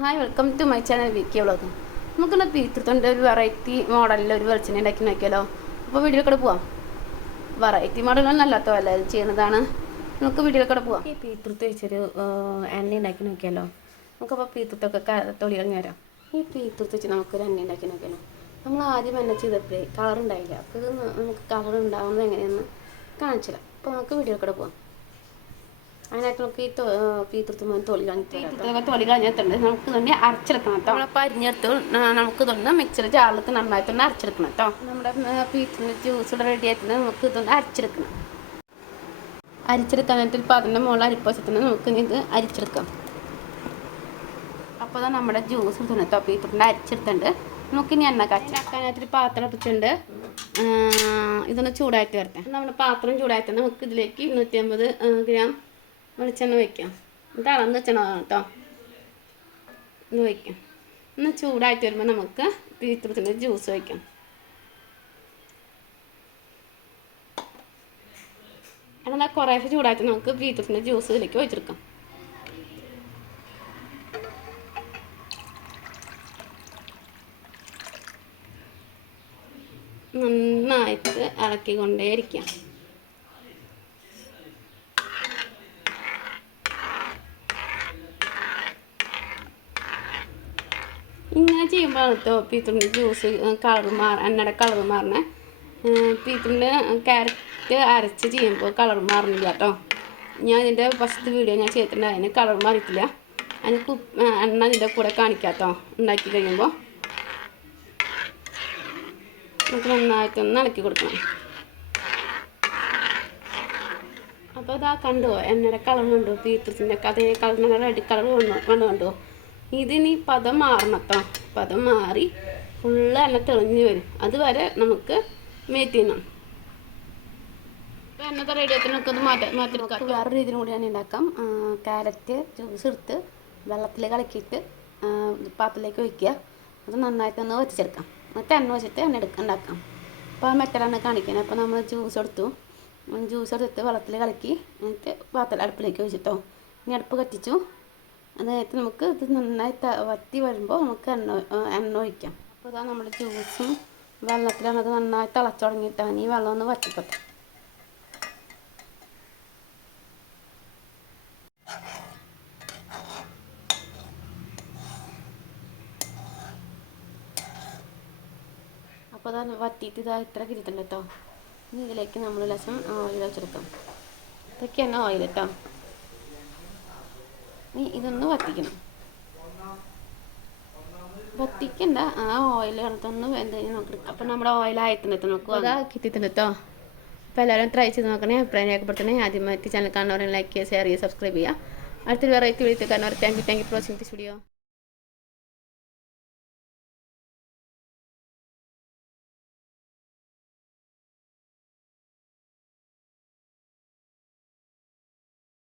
Hi welcome to my channel V K vlog നമുക്കിന്ന് പീത്രത്തിന്റെ ഒരു വെറൈറ്റി മോഡലിൽ ഒരു വെളിച്ചെണ്ണ ഉണ്ടാക്കി നോക്കിയാലോ? അപ്പോൾ വീഡിയോ കൂടെ പോവാം വെറൈറ്റി മോഡലൊന്നും അല്ലാത്ത വല്ല ചെയ്യുന്നതാണ്. നമുക്ക് വീഡിയോ കൂടെ പോവാം. ഈ പീത്തൃത്ത് വെച്ചൊരു എണ്ണ ഉണ്ടാക്കി നോക്കിയാലോ? നമുക്കപ്പോൾ പീത്തൃത്തൊക്കെ തൊളി തൊലി വരാം. ഈ പീത്തൃത്ത് വെച്ച് നമുക്കൊരു എണ്ണ ഉണ്ടാക്കി നോക്കിയാലോ? നമ്മൾ ആദ്യം എണ്ണ ചെയ്തപ്പോഴേ കളർ ഉണ്ടായില്ല. അപ്പോൾ നമുക്ക് കളർ ഉണ്ടാകുന്നത് എങ്ങനെയെന്ന് കാണിച്ചില്ല അപ്പോൾ നമുക്ക് വീഡിയോ കൂടെ പോവാം. അതിനായിട്ട് നമുക്ക് ഈ പീതൃത്വം തൊലി കളഞ്ഞിട്ട് തൊലി കളഞ്ഞിട്ടുണ്ട് നമുക്ക് തന്നെ അരച്ചെടുക്കണം കേട്ടോ. നമ്മളപ്പോൾ അരിഞ്ഞെടുത്ത് നമുക്ക് ഇതൊന്ന് മിക്സർ ജാറിലേക്ക് നന്നായിട്ടൊന്ന് അരച്ചെടുക്കണം കേട്ടോ. നമ്മുടെ പീത്തിന്റെ ജ്യൂസ് ഇവിടെ റെഡി ആയിട്ട് നമുക്ക് ഇതൊന്ന് അരച്ചെടുക്കണം. അരിച്ചെടുക്കാനായിട്ട് ഇപ്പോൾ അതിന്റെ മുകളിൽ അരിപ്പവശത്തിന് നമുക്ക് ഇത് അരിച്ചെടുക്കാം. അപ്പോൾ ഇതാ നമ്മുടെ ജ്യൂസ് എടുത്തുണ്ട് കേട്ടോ. പീത്തിന്റെ അരിച്ചെടുത്തിട്ടുണ്ട്. നമുക്കിനി എണ്ണ കാച്ചാക്കാനായിട്ട് ഒരു പാത്രം എടുത്തിട്ടുണ്ട് ഇതൊന്ന് ചൂടായിട്ട് വരട്ടെ. നമ്മുടെ പാത്രം ചൂടായിട്ട് നമുക്ക് ഇതിലേക്ക് ഇരുന്നൂറ്റി അമ്പത് ഗ്രാം വെളിച്ചെണ്ണ വയ്ക്കാം ഇത് അളന്ന് വെച്ചെണ്ണ കേട്ടോ. ഇത് വയ്ക്കാം ഒന്ന് ചൂടായിട്ട് വരുമ്പോൾ നമുക്ക് ബീറ്റ്റൂട്ടിന്റെ ജ്യൂസ് വയ്ക്കാം എന്നാൽ കുറേശ്ശെ ചൂടായിട്ട് നമുക്ക് ബീറ്റ്റൂട്ടിന്റെ ജ്യൂസ് ഇതിലേക്ക് വെച്ചെടുക്കാം നന്നായിട്ട് ഇളക്കിക്കൊണ്ടേയിരിക്കാം. ഇങ്ങനെ ചെയ്യുമ്പോഴാണ് കേട്ടോ പീത്തുണ്ടിന്റെ ജ്യൂസ് കളർ മാറ എണ്ണയുടെ കളർ മാറണേ. പീത്തുണ്ടി ക്യാരറ്റ് അരച്ച് ചെയ്യുമ്പോൾ കളർ മാറുന്നില്ല കേട്ടോ. ഞാൻ ഇതിന്റെ ഫസ്റ്റ് വീഡിയോ ഞാൻ ചെയ്തിട്ടുണ്ട് അതിന് കളർ മാറിയിട്ടില്ല. അതിന് കു എണ്ണ ഇതിന്റെ കൂടെ കാണിക്കാം കേട്ടോ ഉണ്ടാക്കി കഴിയുമ്പോൾ. നമുക്ക് നന്നായിട്ടൊന്ന് ഇളക്കി കൊടുക്കണം. അപ്പോൾ ഇതാ കണ്ടോ എണ്ണയുടെ കളർ കണ്ടു പീത്രത്തിന്റെ അതേ നല്ല റെഡ് കളർ വന്നു കണ്ടു കണ്ടോ? ഇതിനി പദം മാറണം പദം മാറി ഫുള്ള് എണ്ണ തെളിഞ്ഞ് വരും. അതുവരെ നമുക്ക് വെയിറ്റ് ചെയ്യണം. ഇപ്പോൾ എണ്ണത്തെ റെഡി ആക്കി നമുക്കത് മാറ്റി നോക്കാം വേറെ രീതിയിൽ കൂടി ഞാൻ ഉണ്ടാക്കാം. ക്യാരറ്റ് ജ്യൂസ് എടുത്ത് വെള്ളത്തിൽ കലക്കിയിട്ട് ആ, പാത്രത്തിലേക്ക് ഒഴിക്കുക. അത് നന്നായിട്ട് ഒന്ന് വറ്റിച്ചെടുക്കാം. എന്നിട്ട് എണ്ണ വെച്ചിട്ട് എണ്ണ എടുക്കാം ഉണ്ടാക്കാം. അപ്പോൾ ആ മെറ്റലാണ് കാണിക്കുന്നത് അപ്പോൾ നമ്മൾ ജ്യൂസ് എടുത്തു. ജ്യൂസ് എടുത്തിട്ട് വെള്ളത്തിൽ കലക്കി എന്നിട്ട് പാത്രം അടുപ്പിലേക്ക് ഒഴിച്ചിട്ടോ. ഇനി അടുപ്പ് കത്തിച്ചു. അതായത് നമുക്ക് ഇത് നന്നായി വറ്റി വരുമ്പോൾ നമുക്ക് എണ്ണ എണ്ണ ഒഴിക്കാം. അപ്പോൾ ഇതാ നമ്മുടെ ജ്യൂസും വെള്ളത്തിലാണ് അത് നന്നായി തിളച്ചു തുടങ്ങിയിട്ടാണ് ഈ വെള്ളം ഒന്ന് വറ്റിക്കട്ടെ. അപ്പോൾ അതാണ് വറ്റിയിട്ട് ഇതാ ഇത്ര കിട്ടിയിട്ടുണ്ട് കേട്ടോ ഇനി ഇതിലേക്ക് നമ്മൾ ലസം ഓയിൽ വെച്ചെടുക്കാം. ഇതൊക്കെയാണ് ഓയിൽ കേട്ടോ ഇനി ഇതൊന്ന് വറ്റിക്കണം. വറ്റിക്കണ്ട. ആ ഓയിൽ കണത്തൊന്ന് വെന്ത് നോക്കണം അപ്പൊ നമ്മുടെ ഓയിൽ ആയിട്ടുണ്ട് നോക്കുക അതാ കേട്ടോ അപ്പോൾ എല്ലാവരും ട്രൈ ചെയ്ത് നോക്കണേ. അഭിപ്രായം രേഖപ്പെടുത്തണേ. ആദ്യമായിട്ട് ചാനൽ കാണുന്നവരെ ലൈക്ക് ചെയ്യുക ഷെയർ ചെയ്യുക സബ്സ്ക്രൈബ് ചെയ്യുക. അടുത്തൊരു വെറൈറ്റി വിളിച്ച് കാണുന്നവർ thank you thank you for watching this video